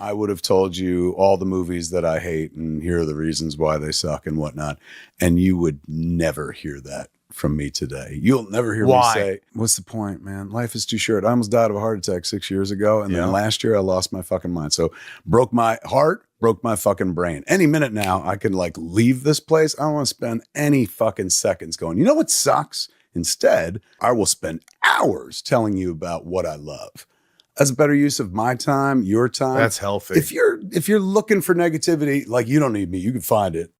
I would have told you all the movies that I hate and here are the reasons why they suck and whatnot. And you would never hear that from me today. You'll never hear me say, what's the point, man? Life is too short. I almost died of a heart attack 6 years ago. And then last year I lost my fucking mind. So broke my heart, broke my fucking brain. Any minute now, I can like leave this place. I don't want to spend any fucking seconds going, you know what sucks? Instead, I will spend hours telling you about what I love. That's a better use of my time, your time. That's healthy. If you're looking for negativity, like you don't need me, you can find it.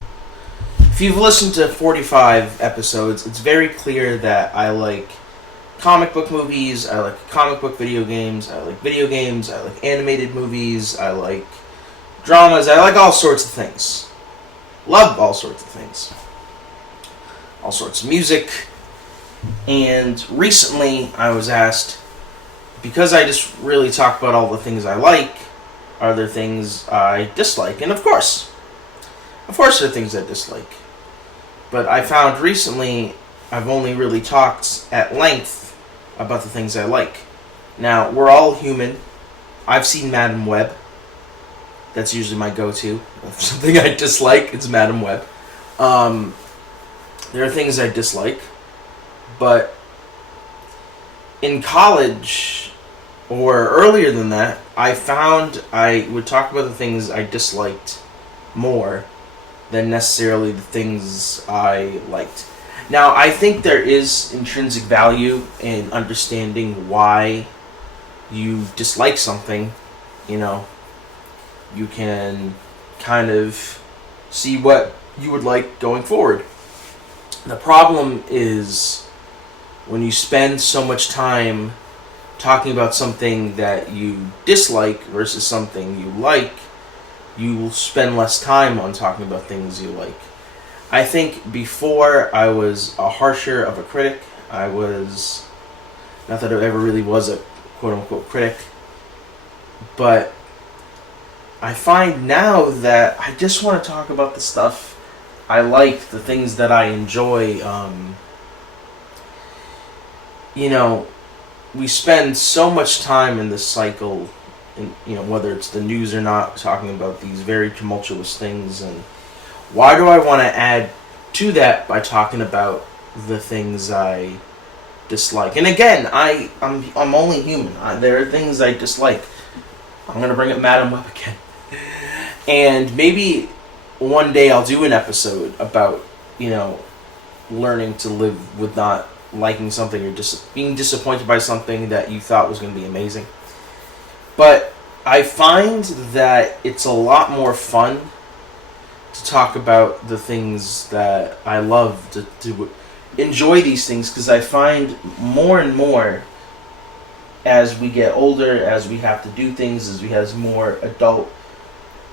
If you've listened to 45 episodes, it's very clear that I like comic book movies, I like comic book video games, I like animated movies, I like dramas, I like all sorts of things. Love all sorts of things. All sorts of music. And recently I was asked, because I just really talk about all the things I like, are there things I dislike? And of course there are things I dislike. But I found recently I've only really talked at length about the things I like. Now, we're all human. I've seen Madam Web. That's usually my go-to. If something I dislike, it's Madam Web. There are things I dislike. But in college, or earlier than that, I found I would talk about the things I disliked more than necessarily the things I liked. Now, I think there is intrinsic value in understanding why you dislike something. You know, you can kind of see what you would like going forward. The problem is when you spend so much time talking about something that you dislike versus something you like, you will spend less time on talking about things you like. I think before I was a harsher of a critic. I was, not that I ever really was a quote-unquote critic, but I find now that I just want to talk about the stuff I like, the things that I enjoy. We spend so much time in this cycle, whether it's the news or not, talking about these very tumultuous things. And why do I want to add to that by talking about the things I dislike? And again, I'm only human. There are things I dislike. I'm going to bring up Madam Web again. And maybe one day I'll do an episode about, learning to live with not liking something or being disappointed by something that you thought was going to be amazing. But I find that it's a lot more fun to talk about the things that I love, to enjoy these things, because I find more and more as we get older, as we have to do things, as we have more adult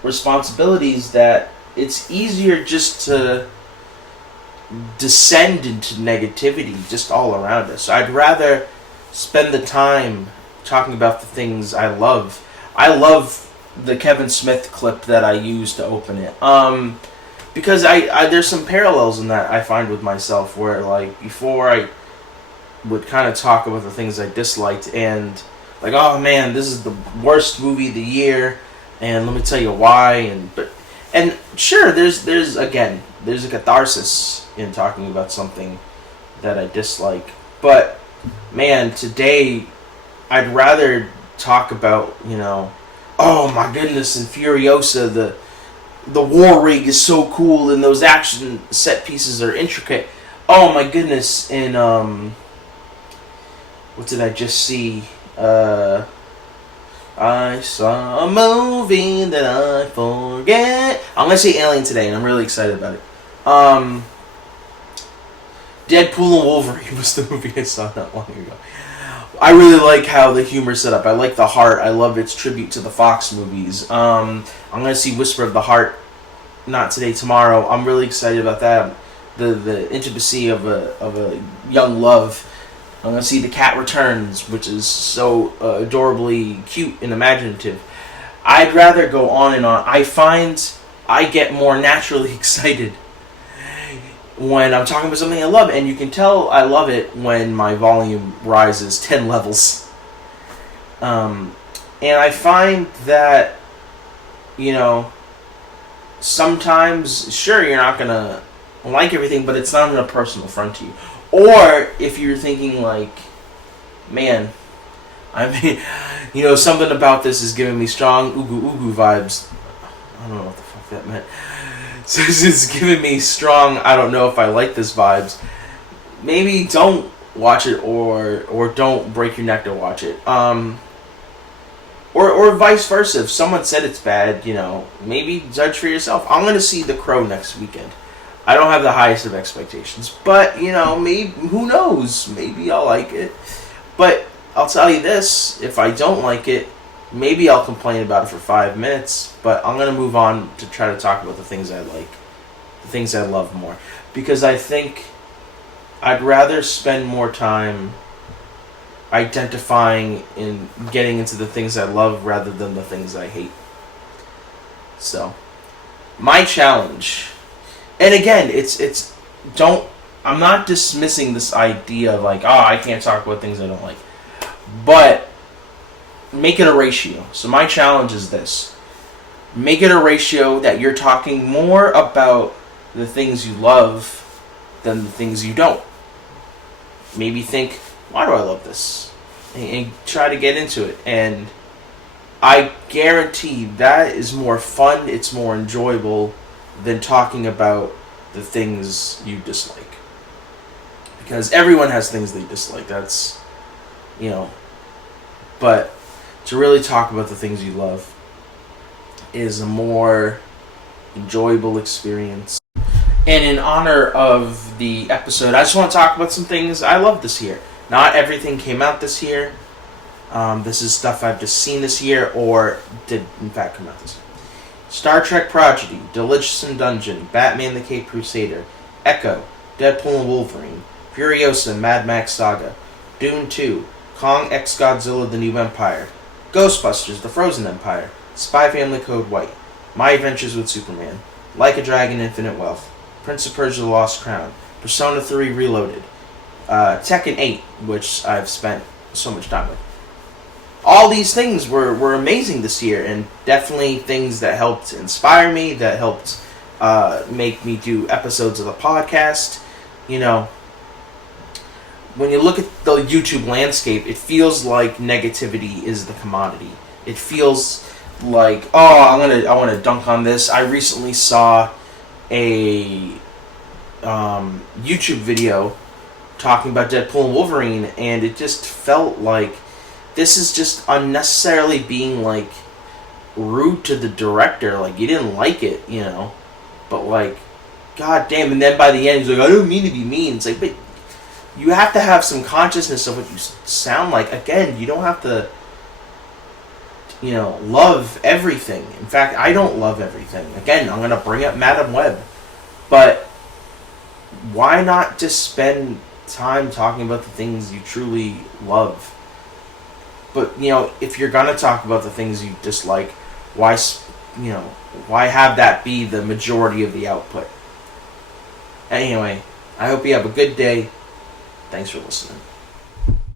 responsibilities, that it's easier just to descend into negativity just all around us. I'd rather spend the time talking about the things I love. I love the Kevin Smith clip that I used to open it. Because I there's some parallels in that I find with myself, where like before I would kind of talk about the things I disliked and like, oh man, this is the worst movie of the year, and let me tell you why. And sure, there's a catharsis in talking about something that I dislike. But man, today I'd rather talk about, oh my goodness, in Furiosa the war rig is so cool and those action set pieces are intricate. Oh my goodness, in what did I just see? I saw a movie that I forget. I'm going to see Alien today, and I'm really excited about it. Deadpool and Wolverine was the movie I saw not long ago. I really like how the humor's set up. I like the heart. I love its tribute to the Fox movies. I'm going to see Whisper of the Heart, not today, tomorrow. I'm really excited about that. The intimacy of a young love. I'm going to see The Cat Returns, which is so adorably cute and imaginative. I'd rather go on and on. I find I get more naturally excited when I'm talking about something I love, and you can tell I love it when my volume rises 10 levels. And I find that you know, sometimes, sure, you're not going to like everything, but it's not in a personal front to you. Or if you're thinking like, man, I mean, you know, something about this is giving me strong ooga ooga vibes. I don't know what the fuck that meant. So it's giving me strong, I don't know if I like this vibes. Maybe don't watch it or don't break your neck to watch it. Or vice versa. If someone said it's bad, you know, maybe judge for yourself. I'm going to see The Crow next weekend. I don't have the highest of expectations, but, you know, maybe, who knows? Maybe I'll like it. But I'll tell you this, if I don't like it, maybe I'll complain about it for 5 minutes, but I'm going to move on to try to talk about the things I like, the things I love more. Because I think I'd rather spend more time identifying and getting into the things I love rather than the things I hate. So, my challenge, and again, I'm not dismissing this idea of like, I can't talk about things I don't like, but make it a ratio. So my challenge is this: make it a ratio that you're talking more about the things you love than the things you don't. Maybe think, why do I love this? And try to get into it. And I guarantee that is more fun, it's more enjoyable than talking about the things you dislike. Because everyone has things they dislike. That's, you know, but to really talk about the things you love is a more enjoyable experience. And in honor of the episode, I just want to talk about some things I love this year. Not everything came out this year. This is stuff I've just seen this year or did in fact come out this year. Star Trek Prodigy, Delicious in Dungeon, Batman the Caped Crusader, Echo, Deadpool and Wolverine, Furiosa, Mad Max Saga, Dune 2, Kong x Godzilla The New Empire, Ghostbusters The Frozen Empire, Spy Family Code White, My Adventures with Superman, Like a Dragon Infinite Wealth, Prince of Persia The Lost Crown, Persona 3 Reloaded, Tekken 8, which I've spent so much time with. All these things were amazing this year, and definitely things that helped inspire me, that helped make me do episodes of the podcast. You know, when you look at the YouTube landscape, it feels like negativity is the commodity. It feels like, I want to dunk on this. I recently saw a YouTube video talking about Deadpool and Wolverine, and it just felt like this is just unnecessarily being like rude to the director. Like, you didn't like it, you know, but like, god damn. And then by the end he's like, I don't mean to be mean. It's like, but you have to have some consciousness of what you sound like. Again, you don't have to, you know, love everything. In fact, I don't love everything. Again, I'm going to bring up Madam Web. But why not just spend time talking about the things you truly love? But, you know, if you're going to talk about the things you dislike, why have that be the majority of the output? Anyway, I hope you have a good day. Thanks for listening.